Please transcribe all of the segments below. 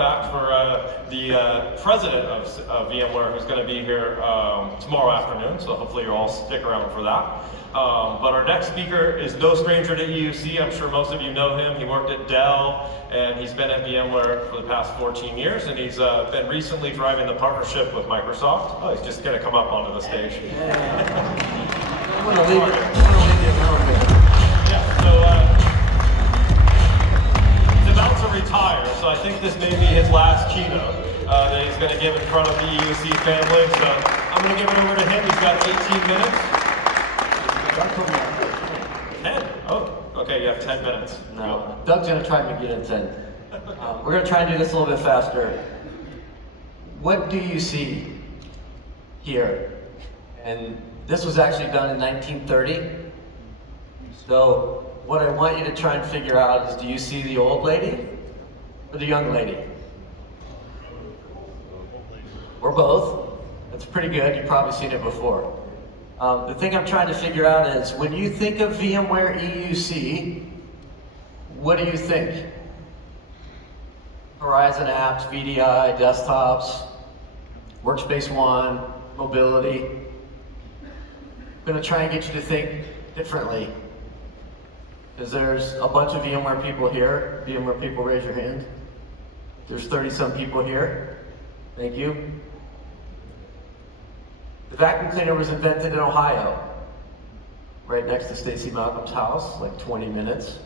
Back for the president of VMware, who's going to be here tomorrow afternoon, so hopefully you'll all stick around for that. But our next speaker is no stranger to EUC. I'm sure most of you know him. He worked at Dell, and he's been at VMware for the past 14 years, and he's been recently driving the partnership with Microsoft. Oh, he's just going to come up onto the stage. I'm going to leave it alone. Yeah, so about to retire, so I think this may be his last keynote that he's going to give in front of the EUC family. So I'm going to give it over to him. He's got 18 minutes. 10? Oh, okay, you have 10 minutes. No, Doug's going to try to make it in 10. We're going to try and do this a little bit faster. What do you see here? And this was actually done in 1930. So what I want you to try and figure out is, do you see the old lady or the young lady? Or both. That's pretty good. You've probably seen it before. The thing I'm trying to figure out is, when you think of VMware EUC, what do you think? Horizon apps, VDI, desktops, Workspace ONE, mobility. I'm going to try and get you to think differently. Because there's a bunch of VMware people here. VMware people, raise your hand. There's 30-some people here. Thank you. The vacuum cleaner was invented in Ohio, right next to Stacy Malcolm's house, like 20 minutes.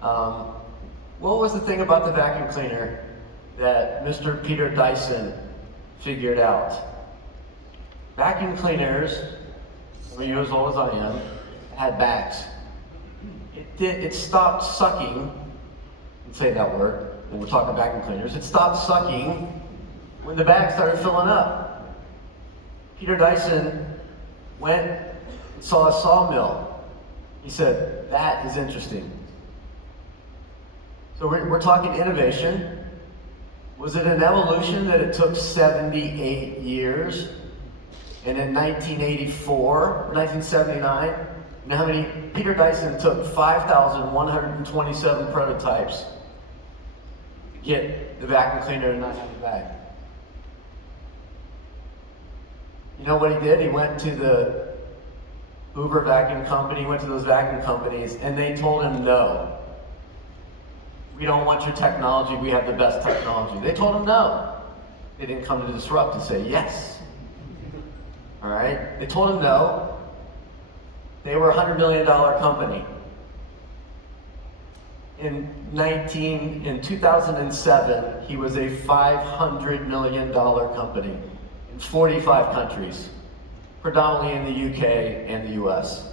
What was the thing about the vacuum cleaner that Mr. Peter Dyson figured out? Vacuum cleaners, some of you as old as I am, had bags. It stopped sucking, let's say that word, when we're talking vacuum cleaners, it stopped sucking when the bag started filling up. Peter Dyson went and saw a sawmill. He said, that is interesting. So we're talking innovation. Was it an evolution that it took 78 years? And in 1984, or 1979, you know how many? Peter Dyson took 5,127 prototypes to get the vacuum cleaner to not have a bag. You know what he did? He went to the Hoover vacuum company, went to those vacuum companies, and they told him no. We don't want your technology, we have the best technology. They told him no. They didn't come to disrupt and say yes. All right? They told him no. They were a $100 million company. In 2007, he was a $500 million company in 45 countries, predominantly in the UK and the US.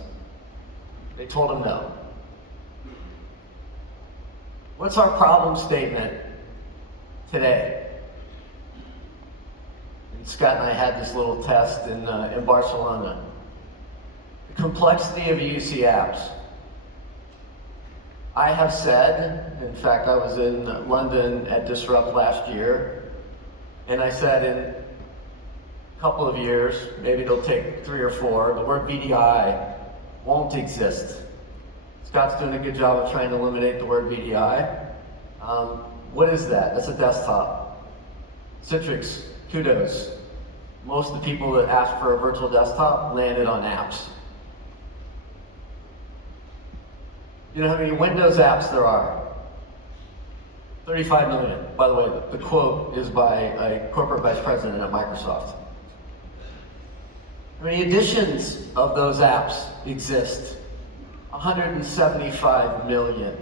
They told him no. What's our problem statement today? And Scott and I had this little test in Barcelona. Complexity of EUC apps. I have said, in fact, I was in London at Disrupt last year, and I said in a couple of years, maybe it'll take 3 or 4, the word VDI won't exist. Scott's doing a good job of trying to eliminate the word VDI. What is that? That's a desktop. Citrix, kudos. Most of the people that asked for a virtual desktop landed on apps. You know how many Windows apps there are? 35 million. By the way, the quote is by a corporate vice president at Microsoft. How many editions of those apps exist? 175 million.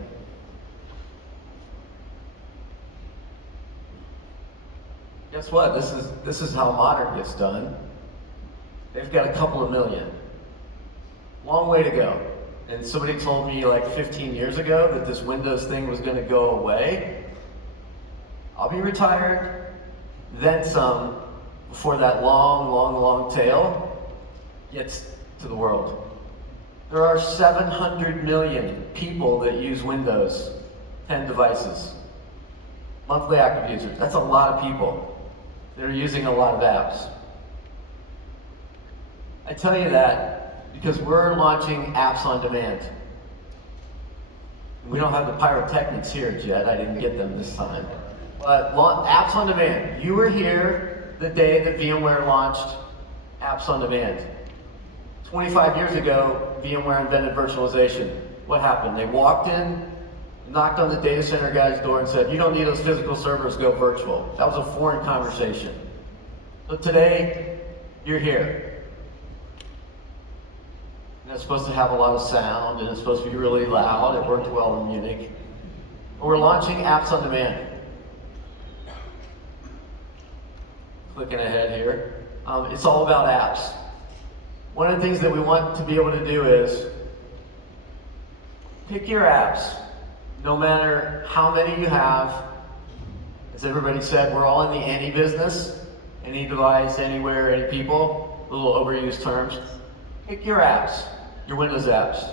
Guess what? This is how modern gets done. They've got a couple of million. Long way to go. And somebody told me like 15 years ago that this Windows thing was going to go away. I'll be retired, then some, before that long tail gets to the world. There are 700 million people that use Windows 10 devices. Monthly active users. That's a lot of people that are using a lot of apps. I tell you that because we're launching apps on demand. We don't have the pyrotechnics here yet. I didn't get them this time. But apps on demand. You were here the day that VMware launched apps on demand. 25 years ago, VMware invented virtualization. What happened? They walked in, knocked on the data center guy's door and said, you don't need those physical servers, go virtual. That was a foreign conversation. So today, you're here. And it's supposed to have a lot of sound, and it's supposed to be really loud. It worked well in Munich. But we're launching apps on demand. Clicking ahead here. It's all about apps. One of the things that we want to be able to do is pick your apps, no matter how many you have. As everybody said, we're all in the any business. Any device, anywhere, any people. A little overused terms. Pick your apps, your Windows apps.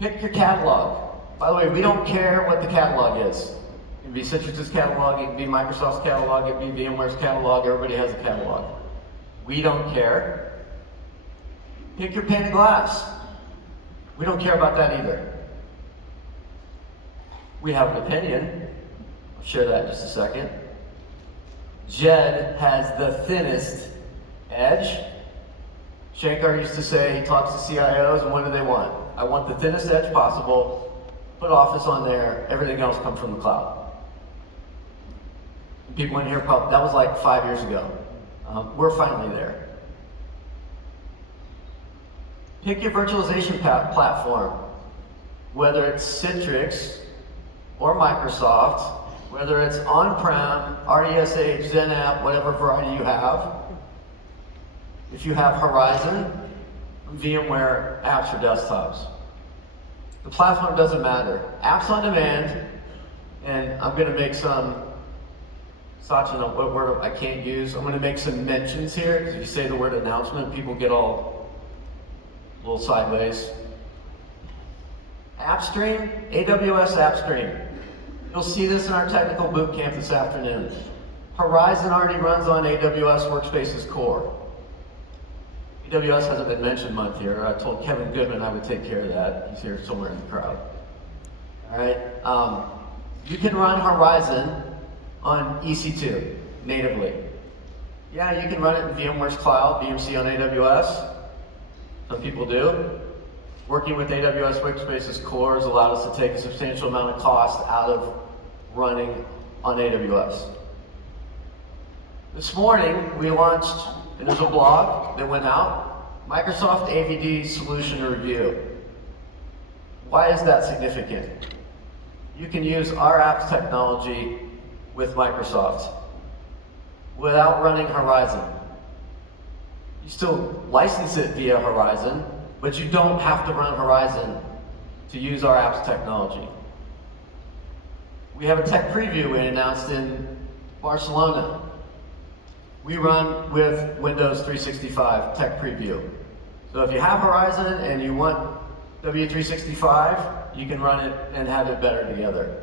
Pick your catalog. By the way, we don't care what the catalog is. It can be Citrix's catalog, it can be Microsoft's catalog, it can be VMware's catalog. Everybody has a catalog. We don't care. Pick your pane of glass. We don't care about that either. We have an opinion. I'll share that in just a second. Jed has the thinnest edge. Shankar used to say he talks to CIOs, and what do they want? I want the thinnest edge possible. Put Office on there. Everything else comes from the cloud. People in here, probably, that was like 5 years ago. We're finally there. Pick your virtualization platform, whether it's Citrix or Microsoft, whether it's on-prem, RDSH, XenApp, whatever variety you have. If you have Horizon, VMware apps or desktops. The platform doesn't matter. Apps on demand, and I'm going to make some, Sachin, what word I can't use. I'm going to make some mentions here, because if you say the word announcement, people get all a little sideways. AppStream, AWS AppStream. You'll see this in our technical boot camp this afternoon. Horizon already runs on AWS Workspace's core. AWS hasn't been mentioned much here. I told Kevin Goodman I would take care of that. He's here somewhere in the crowd. All right. You can run Horizon on EC2 natively. Yeah, you can run it in VMware's cloud, VMC on AWS. Some people do. Working with AWS Workspace's core has allowed us to take a substantial amount of cost out of running on AWS. This morning, we launched, and there's a blog that went out, Microsoft AVD Solution Review. Why is that significant? You can use our apps technology with Microsoft without running Horizon. You still license it via Horizon, but you don't have to run Horizon to use our apps technology. We have a tech preview we announced in Barcelona. We run with Windows 365 tech preview. So if you have Horizon and you want W365, you can run it and have it better together.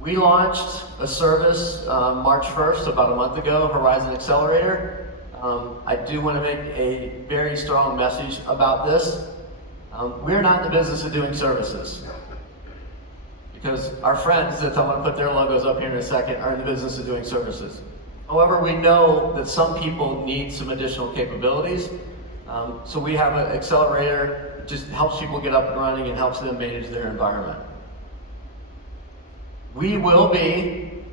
We launched a service March 1st, about a month ago, Horizon Accelerator. I do want to make a very strong message about this. We're not in the business of doing services. Because our friends that I'm going to put their logos up here in a second are in the business of doing services. However, we know that some people need some additional capabilities. So we have an accelerator that just helps people get up and running and helps them manage their environment. We will be,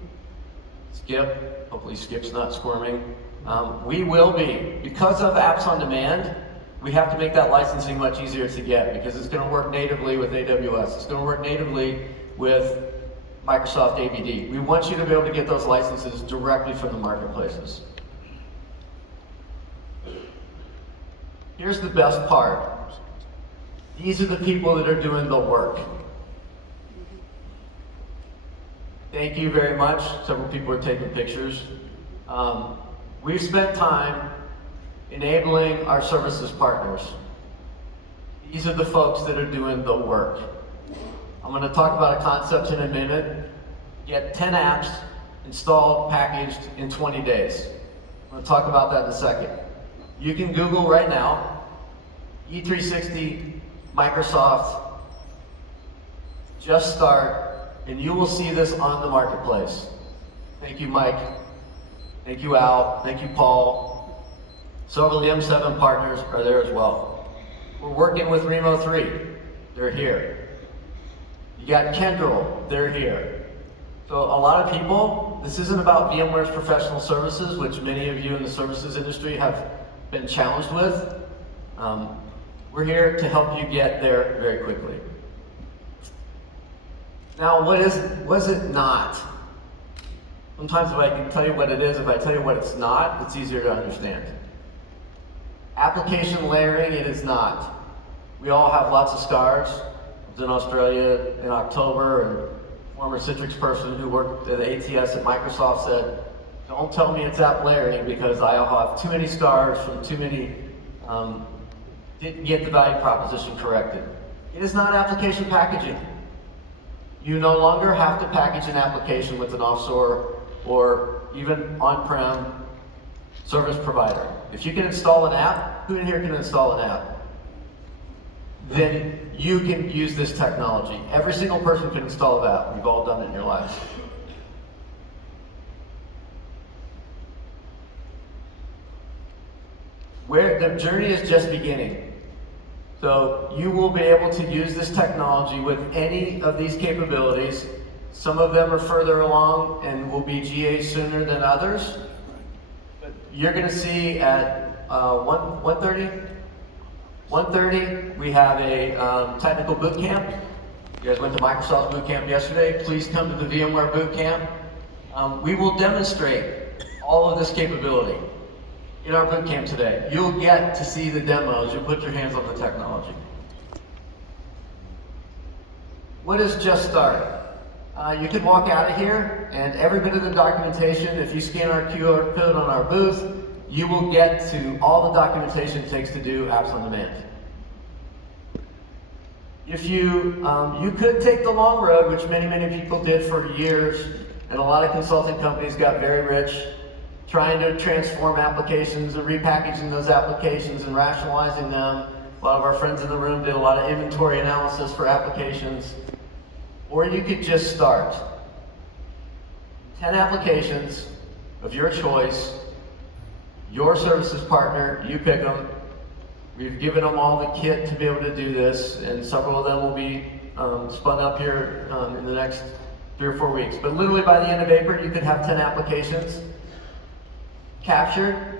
Skip, hopefully Skip's not squirming. We will be, because of apps on demand, we have to make that licensing much easier to get because it's going to work natively with AWS. It's going to work natively with Microsoft AVD. We want you to be able to get those licenses directly from the marketplaces. Here's the best part. These are the people that are doing the work. Thank you very much. Several people are taking pictures. We've spent time enabling our services partners. These are the folks that are doing the work. I'm going to talk about a concept in a minute. Get 10 apps installed, packaged in 20 days. I'm going to talk about that in a second. You can Google right now, E360, Microsoft, just start, and you will see this on the marketplace. Thank you, Mike. Thank you, Al. Thank you, Paul. Several of the M7 partners are there as well. We're working with Remo 3. They're here. You got Kyndryl. They're here. So a lot of people, this isn't about VMware's professional services, which many of you in the services industry have been challenged with. We're here to help you get there very quickly. Now, what is it not? Sometimes if I can tell you what it is, if I tell you what it's not, it's easier to understand. Application layering, it is not. We all have lots of scars. I was in Australia in October, and a former Citrix person who worked at ATS at Microsoft said, don't tell me it's app layering because I'll have too many scars from too many, didn't get the value proposition corrected. It is not application packaging. You no longer have to package an application with an offshore or even on-prem service provider. If you can install an app, who in here can install an app? Then you can use this technology. Every single person can install an app. You've all done it in your lives. Where the journey is just beginning. So you will be able to use this technology with any of these capabilities. Some of them are further along and will be GA sooner than others. But you're going to see at 1:30 we have a technical boot camp. You guys went to Microsoft's boot camp yesterday. Please come to the VMware boot camp. We will demonstrate all of this capability in our boot camp today. You'll get to see the demos. You'll put your hands on the technology. What is Just Start? You can walk out of here and every bit of the documentation, if you scan our QR code on our booth, you will get to all the documentation it takes to do apps on demand. If you could take the long road, which many people did for years, and a lot of consulting companies got very rich trying to transform applications and repackaging those applications and rationalizing them. A lot of our friends in the room did a lot of inventory analysis for applications. Or you could just start. 10 applications of your choice, your services partner, you pick them. We've given them all the kit to be able to do this, and several of them will be spun up here in the next 3 or 4 weeks. But literally by the end of April, you could have 10 applications captured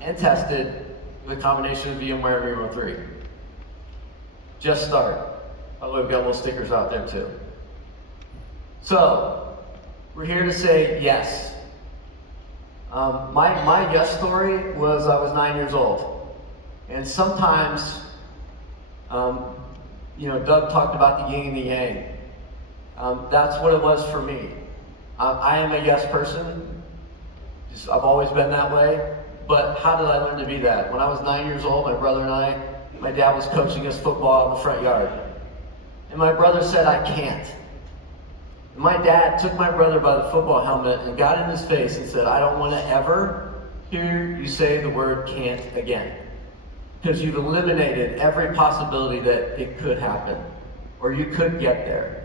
and tested with a combination of VMware and Remo 3. Just start. By the way, we've got little stickers out there too. So, we're here to say yes. My yes story was I was 9 years old. And sometimes, Doug talked about the yin and the yang. That's what it was for me. I am a yes person. I've always been that way, but how did I learn to be that? When I was 9 years old, my brother and my dad was coaching us football in the front yard. And my brother said, I can't. And my dad took my brother by the football helmet and got in his face and said, I don't want to ever hear you say the word can't again. Because you've eliminated every possibility that it could happen, or you could get there.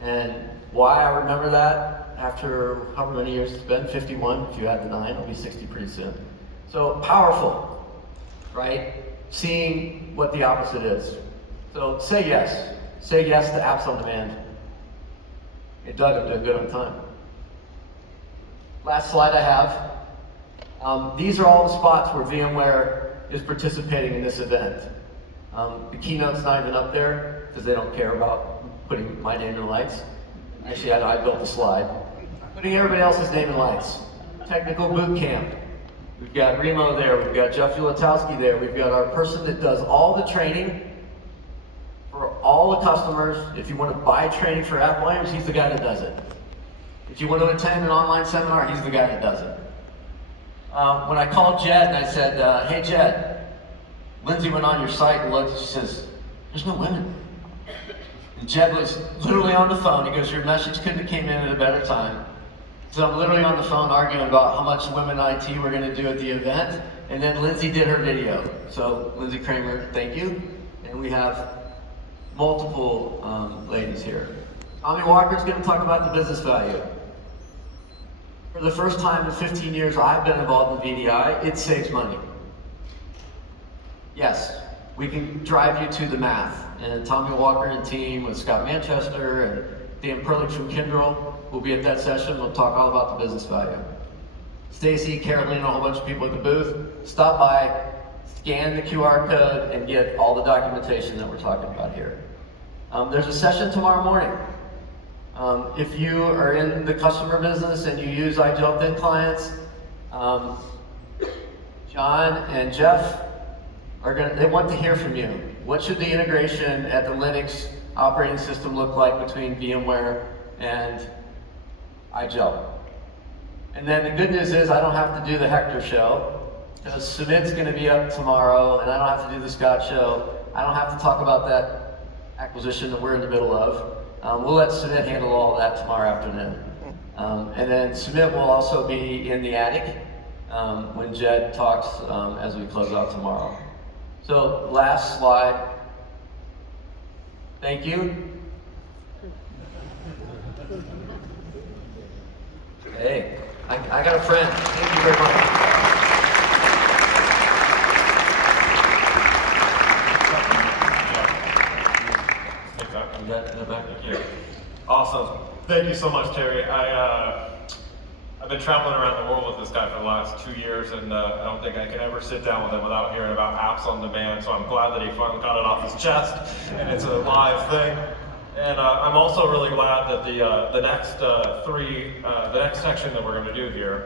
And why I remember that, after however many years it's been, 51, if you add the 9, I'll be 60 pretty soon. So powerful, right? Seeing what the opposite is. So say yes. Say yes to apps on demand. Hey, Doug, I'm doing good on time. Last slide I have. These are all the spots where VMware is participating in this event. The keynote's not even up there because they don't care about putting my name in the lights. Actually, I built the slide. Putting everybody else's name in lights. Technical boot camp. We've got Remo there. We've got Jeff Ulatowski there. We've got our person that does all the training for all the customers. If you want to buy training for app layers, he's the guy that does it. If you want to attend an online seminar, he's the guy that does it. When I called Jed and I said, hey Jed, Lindsay went on your site and looked, she says, there's no women. And Jed was literally on the phone. He goes, your message couldn't have came in at a better time. So I'm literally on the phone arguing about how much women IT we're going to do at the event. And then Lindsay did her video. So Lindsay Kramer, thank you. And we have multiple ladies here. Tommy Walker's going to talk about the business value. For the first time in 15 years I've been involved in VDI, it saves money. Yes, we can drive you to the math. And Tommy Walker and team with Scott Manchester and Dan Perlich from Kyndryl will be at that session. We'll talk all about the business value. Stacy, Carolina, a whole bunch of people at the booth. Stop by, scan the QR code, and get all the documentation that we're talking about here. There's a session tomorrow morning. If you are in the customer business and you use IGEL thin clients, John and Jeff they want to hear from you. What should the integration at the Linux operating system look like between VMware and IGEL? And then the good news is I don't have to do the Hector show, because Sumit's going to be up tomorrow, and I don't have to do the Scott show. I don't have to talk about that acquisition that we're in the middle of. We'll let Sumit handle all that tomorrow afternoon. And then Sumit will also be in the attic when Jed talks as we close out tomorrow. So last slide. Thank you. Hey, I got a friend. Thank you very much. You got it in the back? Thank you. Awesome. Thank you so much, Terry. I've been traveling around the world with this guy for the last 2 years, and I don't think I can ever sit down with him without hearing about apps on demand. So I'm glad that he finally got it off his chest, and it's a live thing. And I'm also really glad that the next section that we're going to do here